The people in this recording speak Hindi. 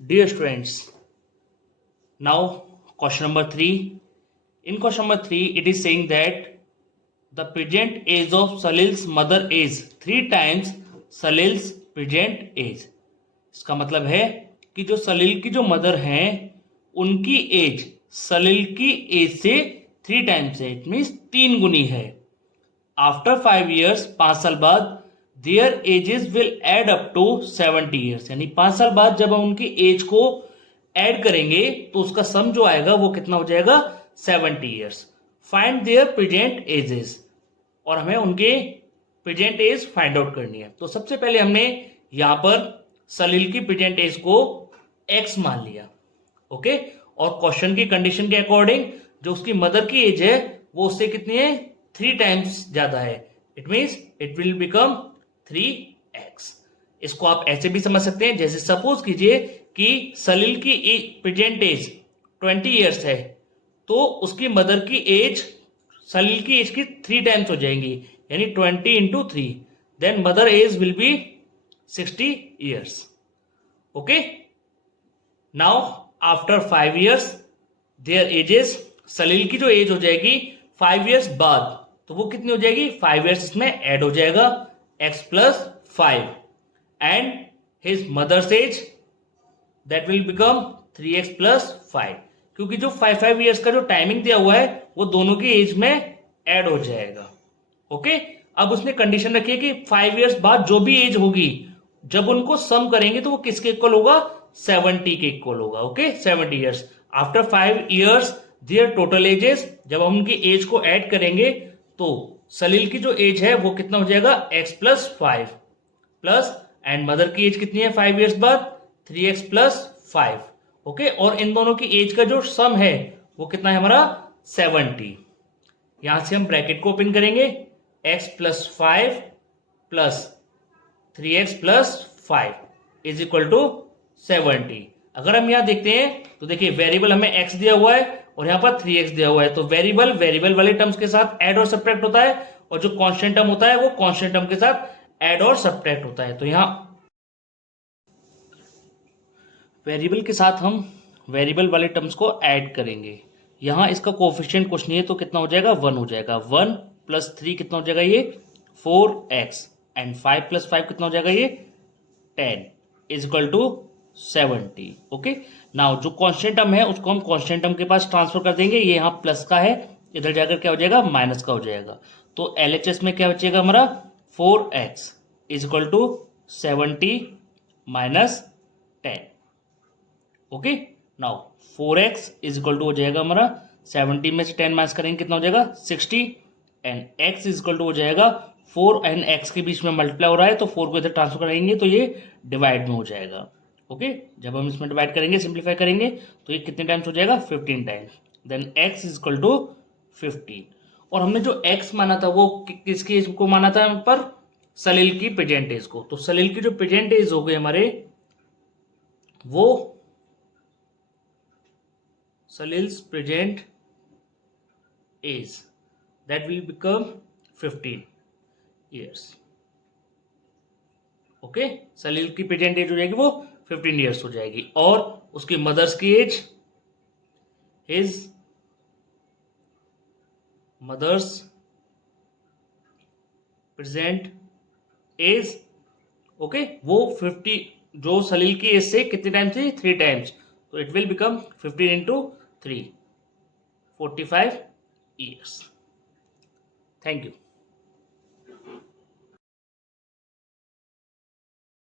Dear students, now question number 3. In question number 3, it is saying that the present age of Salil's mother is 3 times Salil's present age. इसका मतलब है कि जो सलील की जो मदर हैं उनकी एज सलील की एज से 3 टाइम्स है. इट मीन्स 3 गुनी है. आफ्टर 5 years, 5 साल बाद their ages will add up to 70 years. यानी 5 साल बाद जब हम उनकी एज को ऐड करेंगे तो उसका सम जो आएगा वो कितना हो जाएगा 70 years. Find there present ages. और हमें उनके प्रेजेंट एज फाइंड आउट करनी है. तो सबसे पहले हमने यहां पर सलील की प्रेजेंट एज को x मान लिया. ओके. और क्वेश्चन की कंडीशन के अकॉर्डिंग जो उसकी मदर की एज है वो उससे कितनी है 3 टाइम्स ज्यादा है. It means it will become 3x. इसको आप ऐसे भी समझ सकते हैं, जैसे सपोज कीजिए कि सलील की प्रेजेंट एज 20 years है तो उसकी मदर की एज सलील की एज की 3 टाइम्स हो जाएंगी, यानी 20 into 3. Then mother age will be 60 years. Okay. Now after 5 years their ages, Salil की जो एज हो जाएगी 5 years बाद, तो वो कितनी हो जाएगी 5 years इसमें ऐड हो जाएगा x plus 5 and his mother's age that will become 3x plus 5. क्योंकि जो 5 years का जो टाइमिंग दिया हुआ है वो दोनों की एज में ऐड हो जाएगा. ओके. अब उसने कंडीशन रखी है कि 5 years बाद जो भी एज होगी जब उनको सम करेंगे तो वो किसके इक्वल होगा 70 के इक्वल होगा. Okay. 70 years. After 5 years their total ages, जब हम उनकी एज को ऐड करेंगे तो सलील की जो एज है वो कितना हो जाएगा x plus 5 plus and mother की एज कितनी है 5 years बाद 3x plus 5. ओके. और इन दोनों की एज का जो सम है वो कितना है हमारा 70. यहां से हम ब्रैकेट को ओपन करेंगे, x plus 5 plus 3x plus 5 is equal to 70. अगर हम यहां देखते हैं तो देखिए वेरिएबल हमें x दिया हुआ है और यहां पर 3x दिया हुआ है, तो वेरिएबल वाले टर्म्स के साथ ऐड और सब्ट्रैक्ट होता है और जो कांस्टेंट टर्म होता है वो कांस्टेंट टर्म के साथ ऐड और सब्ट्रैक्ट होता है. तो यहां वेरिएबल के साथ हम वेरिएबल वाले टर्म्स को ऐड करेंगे. यहां इसका कोएफिशिएंट कुछ नहीं है तो कितना हो जाएगा 1 हो जाएगा. 1 plus 3 कितना हो जाएगा ये 4x एंड 5 plus 5 कितना हो जाएगा ये 10 is equal to 70. Okay. Now जो कांस्टेंट टर्म है उसको हम कांस्टेंट टर्म के पास ट्रांसफर कर देंगे. ये यहाँ प्लस का है, इधर जाकर क्या हो जाएगा माइनस का हो जाएगा. तो LHS में क्या बचेगा हमारा 4x is equal to 70 minus 10. Okay. Now 4x is equal to हो जाएगा हमारा 70 में से 10 माइनस करेंगे कितना हो जाएगा 60 and x is equal to हो जाएगा 4 एंड x के बीच में मल्टीप्लाई हो रहा है तो 4 को इधर ट्रांसफर करेंगे तो ये डिवाइड में हो जाएगा. ओके. जब हम इसमें डिवाइड करेंगे सिंप्लीफाई करेंगे तो ये कितने टाइम्स हो जाएगा 15 times. Then x is equal to 15. और हमने जो x माना था वो किसकी एज को माना था यहाँ पर सलील की प्रेजेंट एज को. तो सलील की जो प्रेजेंट एज हो गई हमारे वो Salil's present age that will become 15 years. Okay. Salil की प्रेजेंट एज हो जाएगी वो 15 years हो जाएगी और उसकी मदर्स की age his mother's present age. Okay. वो 50 जो सलील की एज से कितने टाइम्स थी 3 टाइम्स, तो it will become 15 into 3 45 years. Thank you.